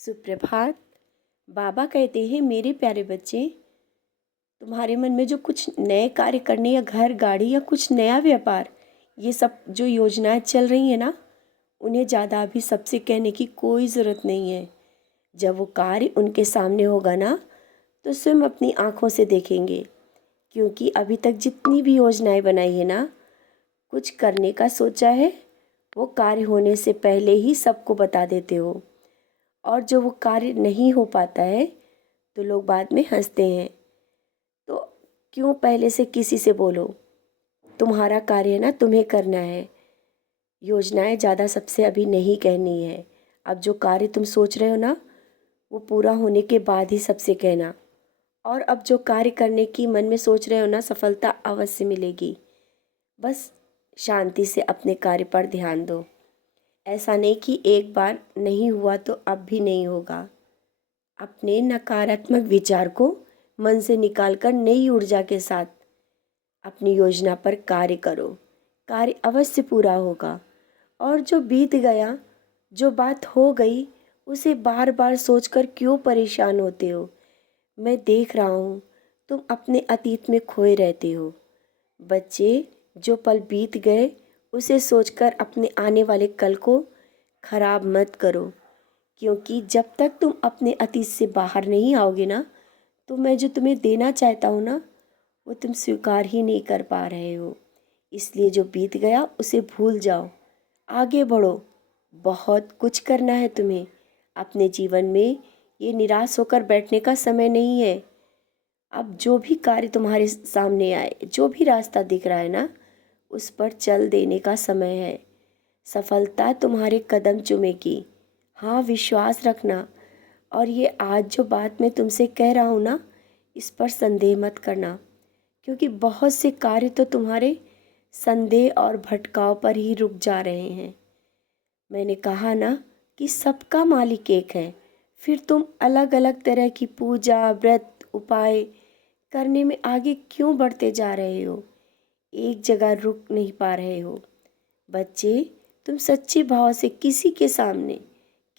सुप्रभात। बाबा कहते हैं, मेरे प्यारे बच्चे, तुम्हारे मन में जो कुछ नए कार्य करने या घर गाड़ी या कुछ नया व्यापार, ये सब जो योजनाएं चल रही हैं ना, उन्हें ज़्यादा अभी सबसे कहने की कोई ज़रूरत नहीं है। जब वो कार्य उनके सामने होगा ना, तो स्वयं अपनी आँखों से देखेंगे। क्योंकि अभी तक जितनी भी योजनाएं बनाई है ना, कुछ करने का सोचा है, वो कार्य होने से पहले ही सबको बता देते हो। और जो वो कार्य नहीं हो पाता है तो लोग बाद में हंसते हैं। तो क्यों पहले से किसी से बोलो, तुम्हारा कार्य है ना, तुम्हें करना है। योजनाएं ज़्यादा सबसे अभी नहीं कहनी है। अब जो कार्य तुम सोच रहे हो ना, वो पूरा होने के बाद ही सबसे कहना। और अब जो कार्य करने की मन में सोच रहे हो ना, सफलता अवश्य मिलेगी। बस शांति से अपने कार्य पर ध्यान दो। ऐसा नहीं कि एक बार नहीं हुआ तो अब भी नहीं होगा। अपने नकारात्मक विचार को मन से निकालकर नई ऊर्जा के साथ अपनी योजना पर कार्य करो। कार्य अवश्य पूरा होगा। और जो बीत गया, जो बात हो गई, उसे बार बार सोचकर क्यों परेशान होते हो। मैं देख रहा हूँ तुम अपने अतीत में खोए रहते हो। बच्चे, जो पल बीत गए उसे सोचकर अपने आने वाले कल को खराब मत करो। क्योंकि जब तक तुम अपने अतीत से बाहर नहीं आओगे ना, तो मैं जो तुम्हें देना चाहता हूँ ना, वो तुम स्वीकार ही नहीं कर पा रहे हो। इसलिए जो बीत गया उसे भूल जाओ, आगे बढ़ो। बहुत कुछ करना है तुम्हें अपने जीवन में। ये निराश होकर बैठने का समय नहीं है। अब जो भी कार्य तुम्हारे सामने आए, जो भी रास्ता दिख रहा है ना, उस पर चल देने का समय है। सफलता तुम्हारे कदम चूमेगी। हाँ, विश्वास रखना। और ये आज जो बात मैं तुमसे कह रहा हूँ ना, इस पर संदेह मत करना। क्योंकि बहुत से कार्य तो तुम्हारे संदेह और भटकाव पर ही रुक जा रहे हैं। मैंने कहा ना कि सबका मालिक एक है। फिर तुम अलग अलग तरह की पूजा, व्रत, उपाय करने में आगे क्यों बढ़ते जा रहे हो? एक जगह रुक नहीं पा रहे हो। बच्चे, तुम सच्चे भाव से किसी के सामने,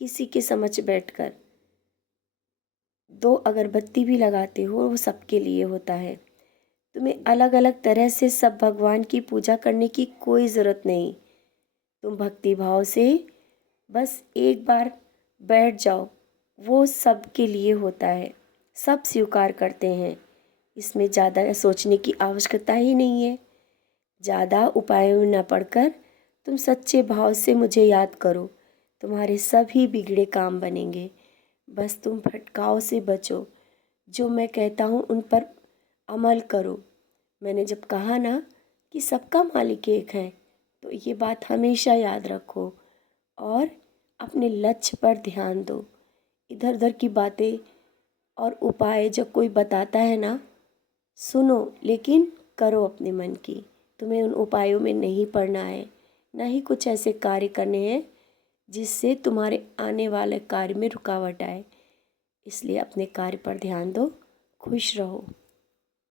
किसी के समक्ष बैठकर 2 अगरबत्ती भी लगाते हो, वो सबके लिए होता है। तुम्हें अलग अलग तरह से सब भगवान की पूजा करने की कोई ज़रूरत नहीं। तुम भक्ति भाव से बस एक बार बैठ जाओ, वो सबके लिए होता है। सब स्वीकार करते हैं। इसमें ज़्यादा सोचने की आवश्यकता ही नहीं है। ज़्यादा उपायों में न पड़कर तुम सच्चे भाव से मुझे याद करो, तुम्हारे सभी बिगड़े काम बनेंगे। बस तुम भटकाव से बचो। जो मैं कहता हूँ उन पर अमल करो। मैंने जब कहा ना कि सबका मालिक एक है, तो ये बात हमेशा याद रखो और अपने लक्ष्य पर ध्यान दो। इधर उधर की बातें और उपाय जब कोई बताता है ना, सुनो, लेकिन करो अपने मन की। तुम्हें उन उपायों में नहीं पड़ना है, ना ही कुछ ऐसे कार्य करने हैं जिससे तुम्हारे आने वाले कार्य में रुकावट आए। इसलिए अपने कार्य पर ध्यान दो। खुश रहो।